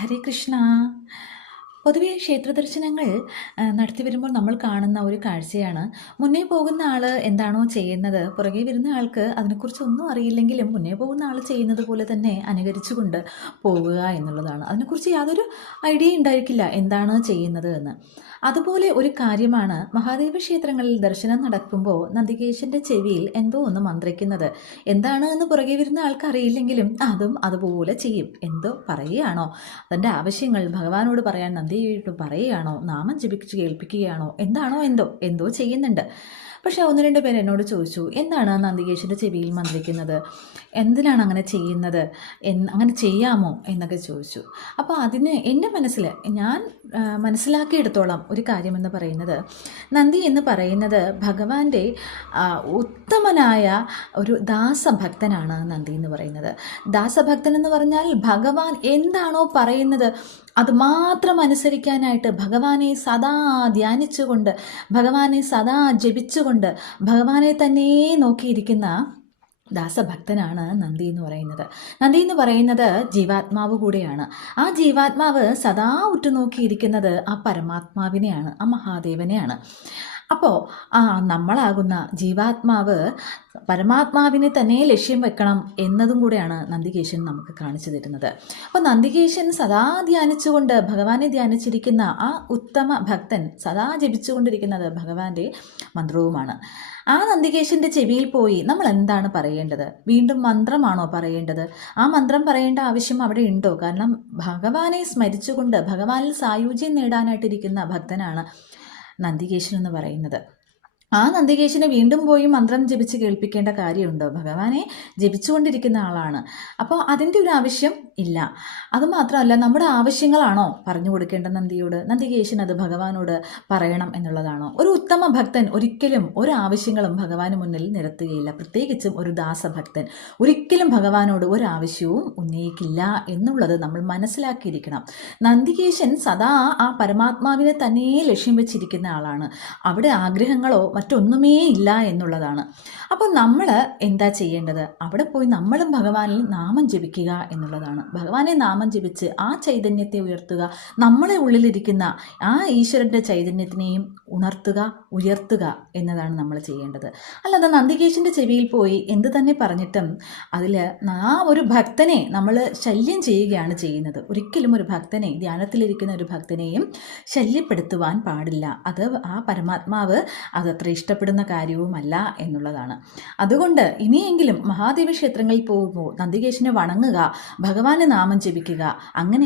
ഹരേ കൃഷ്ണ. പൊതുവെ ക്ഷേത്ര ദർശനങ്ങൾ നടത്തി വരുമ്പോൾ നമ്മൾ കാണുന്ന ഒരു കാഴ്ചയാണ്, മുന്നേ പോകുന്ന ആൾ എന്താണോ ചെയ്യുന്നത് പുറകെ വരുന്ന ആൾക്ക് അതിനെക്കുറിച്ചൊന്നും അറിയില്ലെങ്കിലും മുന്നേ പോകുന്ന ആൾ ചെയ്യുന്നത് പോലെ തന്നെ അനുകരിച്ചുകൊണ്ട് പോവുക എന്നുള്ളതാണ്. അതിനെക്കുറിച്ച് യാതൊരു ഐഡിയ ഉണ്ടായിരിക്കില്ല എന്താണ് ചെയ്യുന്നത് എന്ന്. അതുപോലെ ഒരു കാര്യമാണ് മഹാദേവ ക്ഷേത്രങ്ങളിൽ ദർശനം നടക്കുമ്പോൾ നന്ദികേശൻ്റെ ചെവിയിൽ എന്തോ ഒന്ന് മന്ത്രിക്കുന്നത്. എന്താണ് എന്ന് പുറകെ വരുന്ന ആൾക്ക് അറിയില്ലെങ്കിലും അതും അതുപോലെ ചെയ്യും. എന്തോ പറയുകയാണോ, തൻ്റെ ആവശ്യങ്ങൾ ഭഗവാനോട് പറയാൻ നന്ദിയോട് പറയുകയാണോ, നാമം ജപിച്ച് കേൾപ്പിക്കുകയാണോ, എന്താണോ എന്തോ എന്തോ ചെയ്യുന്നുണ്ട്. പക്ഷേ ഒന്ന് രണ്ട് പേര് എന്നോട് ചോദിച്ചു, എന്താണ് നന്ദികേശൻ്റെ ചെവിയിൽ മന്ത്രിക്കുന്നത്, എന്തിനാണ് അങ്ങനെ ചെയ്യുന്നത്, അങ്ങനെ ചെയ്യാമോ എന്നൊക്കെ ചോദിച്ചു. അപ്പോൾ അതിന് എൻ്റെ മനസ്സിൽ ഞാൻ മനസ്സിലാക്കിയെടുത്തോളം ഒരു കാര്യമെന്ന് പറയുന്നത്, നന്ദി എന്ന് പറയുന്നത് ഭഗവാന്റെ ഉത്തമനായ ഒരു ദാസഭക്തനാണ് നന്ദി എന്ന് പറയുന്നത്. ദാസഭക്തൻ എന്ന് പറഞ്ഞാൽ ഭഗവാൻ എന്താണോ പറയുന്നത് അത് മാത്രം അനുസരിക്കാനായിട്ട് ഭഗവാനെ സദാ ധ്യാനിച്ചുകൊണ്ട്, ഭഗവാനെ സദാ ജപിച്ചുകൊണ്ട്, ഭഗവാനെ തന്നെ നോക്കിയിരിക്കുന്ന ദാസഭക്തനാണ് നന്ദി എന്ന് പറയുന്നത്. നന്ദി എന്ന് പറയുന്നത് ജീവാത്മാവ് കൂടെയാണ്. ആ ജീവാത്മാവ് സദാ ഉറ്റുനോക്കിയിരിക്കുന്നത് ആ പരമാത്മാവിനെയാണ്, ആ മഹാദേവനെയാണ്. അപ്പോൾ നമ്മളാകുന്ന ജീവാത്മാവ് പരമാത്മാവിനെ തന്നെ ലക്ഷ്യം വെക്കണം എന്നതും കൂടെയാണ് നന്ദികേശൻ നമുക്ക് കാണിച്ചു തരുന്നത്. അപ്പോൾ നന്ദികേശൻ സദാ ധ്യാനിച്ചുകൊണ്ട് ഭഗവാനെ ധ്യാനിച്ചിരിക്കുന്ന ആ ഉത്തമ ഭക്തൻ സദാ ജപിച്ചുകൊണ്ടിരിക്കുന്നത് ഭഗവാന്റെ മന്ത്രവുമാണ്. ആ നന്ദികേശൻ്റെ ചെവിയിൽ പോയി നമ്മൾ എന്താണ് പറയേണ്ടത്? വീണ്ടും മന്ത്രമാണോ പറയേണ്ടത്? ആ മന്ത്രം പറയേണ്ട ആവശ്യം അവിടെ ഉണ്ടോ? കാരണം ഭഗവാനെ സ്മരിച്ചുകൊണ്ട് ഭഗവാനിൽ സായുജ്യം നേടാനായിട്ടിരിക്കുന്ന ഭക്തനാണ് നന്ദികേശൻ എന്ന് പറയുന്നത്. ആ നന്ദികേശനെ വീണ്ടും പോയി മന്ത്രം ജപിച്ച് കേൾപ്പിക്കേണ്ട കാര്യമുണ്ടോ? ഭഗവാനെ ജപിച്ചുകൊണ്ടിരിക്കുന്ന ആളാണ്. അപ്പോൾ അതിൻ്റെ ഒരു ആവശ്യം ഇല്ല. അതുമാത്രമല്ല, നമ്മുടെ ആവശ്യങ്ങളാണോ പറഞ്ഞു കൊടുക്കേണ്ട നന്ദിയോട്? നന്ദികേശൻ അത് ഭഗവാനോട് പറയണം എന്നുള്ളതാണോ? ഒരു ഉത്തമ ഭക്തൻ ഒരിക്കലും ഒരു ആവശ്യങ്ങളും ഭഗവാന് മുന്നിൽ നിരത്തുകയില്ല. പ്രത്യേകിച്ചും ഒരു ദാസഭക്തൻ ഒരിക്കലും ഭഗവാനോട് ഒരു ആവശ്യവും ഉന്നയിക്കില്ല എന്നുള്ളത് നമ്മൾ മനസ്സിലാക്കിയിരിക്കണം. നന്ദികേശൻ സദാ ആ പരമാത്മാവിനെ തന്നെ ലക്ഷ്യം വെച്ചിരിക്കുന്ന ആളാണ്. അവിടെ ആഗ്രഹങ്ങളോ മറ്റൊന്നുമേ ഇല്ല എന്നുള്ളതാണ്. അപ്പോൾ നമ്മൾ എന്താ ചെയ്യേണ്ടത്? അവിടെ പോയി നമ്മളും ഭഗവാനിൽ നാമം ജപിക്കുക എന്നുള്ളതാണ്. ഭഗവാനെ നാമം ജപിച്ച് ആ ചൈതന്യത്തെ ഉയർത്തുക, നമ്മളെ ഉള്ളിലിരിക്കുന്ന ആ ഈശ്വരൻ്റെ ചൈതന്യത്തിനെയും ഉണർത്തുക, ഉയർത്തുക എന്നതാണ് നമ്മൾ ചെയ്യേണ്ടത്. അല്ലാതെ നന്ദികേശൻ്റെ ചെവിയിൽ പോയി എന്ത് തന്നെ പറഞ്ഞിട്ടും അതിൽ ആ ഒരു ഭക്തനെ നമ്മൾ ശല്യം ചെയ്യുകയാണ് ചെയ്യുന്നത്. ഒരിക്കലും ഒരു ഭക്തനെ, ധ്യാനത്തിലിരിക്കുന്ന ഒരു ഭക്തനെയും ശല്യപ്പെടുത്തുവാൻ പാടില്ല. അത് ആ പരമാത്മാവ് അതത്ര ഇഷ്ടപ്പെടുന്ന കാര്യവുമല്ല എന്നുള്ളതാണ്. അതുകൊണ്ട് ഇനിയെങ്കിലും മഹാദേവ ക്ഷേത്രങ്ങളിൽ പോകുമ്പോൾ നന്ദികേശനെ വണങ്ങുക, ഭഗവാനെ നാമം ജപിക്കുക. അങ്ങനെയാണ്